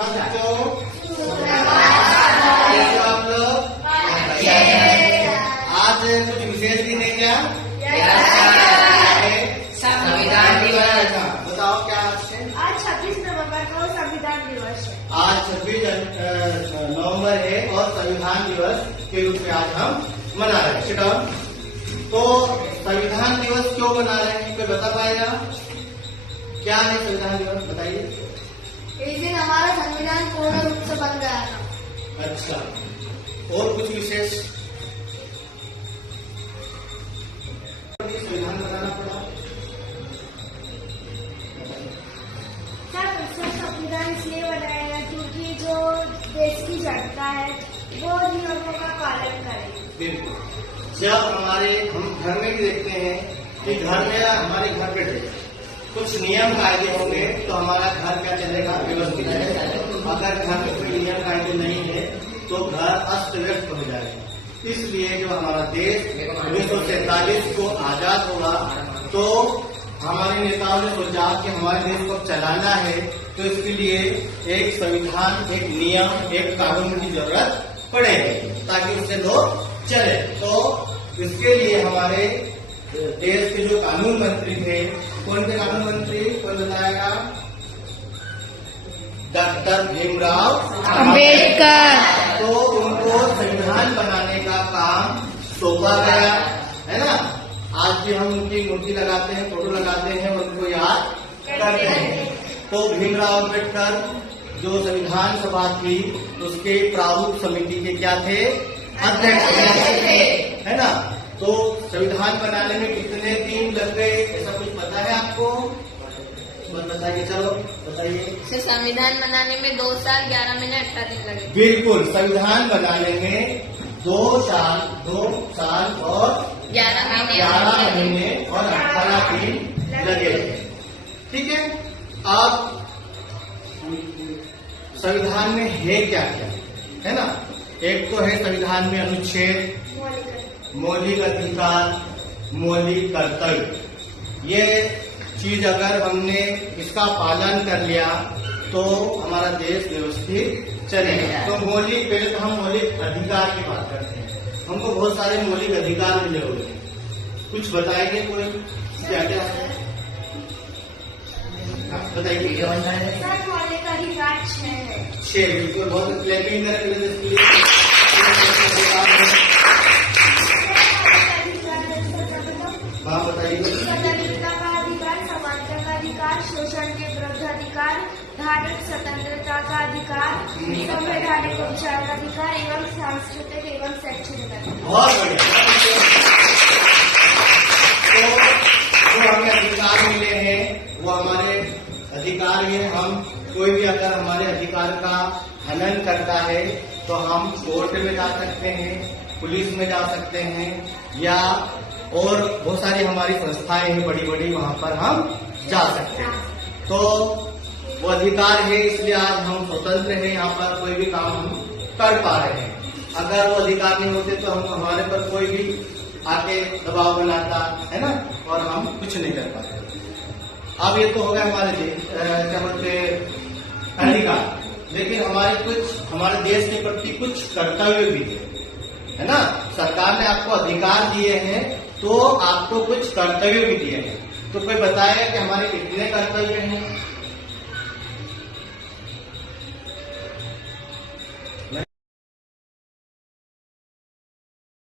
बच्चों आप लोग आज कुछ विशेष दिन है क्या? संविधान दिवस। बताओ क्या आज 26 नवंबर को संविधान दिवस है। आज 26 नवंबर है और संविधान दिवस के रूप में आज हम मना रहे हैं। सिटाउन। तो संविधान दिवस क्यों मना रहे हैं, कोई बता पाएगा? क्या है संविधान दिवस, बताइए। इस दिन हमारा संविधान पूर्ण रूप से बन गया था। अच्छा, और कुछ विशेष? संविधान बनाना पड़ा। संविधान इसलिए बनाया गया क्योंकि जो देश की जनता है वो नियमों का पालन करे। बिल्कुल। जब हम घर में भी देखते हैं कि घर में हमारे घर पे कुछ नियम कायदे होंगे तो हमारा घर क्या चलेगा, व्यवस्थित चलेगा। अगर घर में कोई नियम कायदे नहीं है तो घर अस्त व्यस्त हो जाएगा। इसलिए जो हमारा देश 1947 को आजाद हुआ तो हमारे नेताओं ने सोचा कि हमारे देश को चलाना है तो इसके लिए एक संविधान, एक नियम, एक कानून की जरूरत पड़ेगी ताकि उससे लोग चले। तो इसके लिए हमारे देश के जो कानून मंत्री थे, कौन थे कानून मंत्री, कौन बताएगा? डॉक्टर भीमराव अम्बेडकर। तो उनको संविधान बनाने का काम सौंपा गया है ना। आज भी हम उनकी मूर्ति लगाते हैं, फोटो लगाते हैं, उनको याद करते हैं। तो भीमराव अम्बेडकर जो संविधान सभा थी उसके प्रारूप समिति के क्या थे, अध्यक्ष थे, है ना। तो संविधान बनाने में कितने दिन लग गए, ऐसा कुछ पता है आपको? बताइए, चलो बताइए। संविधान बनाने में 2 साल 11 महीने 18 दिन लगे। बिल्कुल, संविधान बनाने में 2 साल और 11 महीने और 18 दिन लगे। ठीक है। अब संविधान में है क्या क्या, है ना। एक तो है संविधान में अनुच्छेद, मौलिक अधिकार, मौलिक कर्तव्य। ये चीज अगर हमने इसका पालन कर लिया तो हमारा देश व्यवस्थित चलेगा। तो पहले तो हम मौलिक अधिकार की बात करते हैं। हमको बहुत सारे मौलिक अधिकार मिले हुए हैं, कुछ बताएंगे कोई क्या क्या? बताइए। मौलिक अधिकार 6 है। बिल्कुल, बहुत क्लैपिंग करेंगे। हाँ बताइए। स्वतंत्रता का अधिकार, समानता का अधिकार, शोषण के विरुद्ध अधिकार, धार्मिक स्वतंत्रता का अधिकार, संवैधानिक उपचार का अधिकार एवं सांस्कृतिक एवं शैक्षणिक अधिकार। बहुत बढ़िया। तो जो हमें अधिकार मिले हैं वो हमारे अधिकार ये, हम कोई भी अगर हमारे अधिकार का हनन करता है तो हम कोर्ट में जा सकते हैं, पुलिस में जा सकते हैं, या और बहुत सारी हमारी संस्थाएं हैं बड़ी बड़ी, वहां पर हम जा सकते हैं। तो वो अधिकार है, इसलिए आज हम स्वतंत्र हैं, यहाँ पर कोई भी काम हम कर पा रहे हैं। अगर वो अधिकार नहीं होते तो हम हमारे पर कोई भी आके दबाव बनाता है ना, और हम कुछ नहीं कर पाते। अब ये तो हो गया हमारे क्या बोलते अधिकार, लेकिन हमारे देश के प्रति कुछ कर्तव्य भी है ना। सरकार ने आपको अधिकार दिए हैं तो आपको कुछ कर्तव्य भी दिए हैं। तो कोई बताएगा कि हमारे कितने कर्तव्य हैं?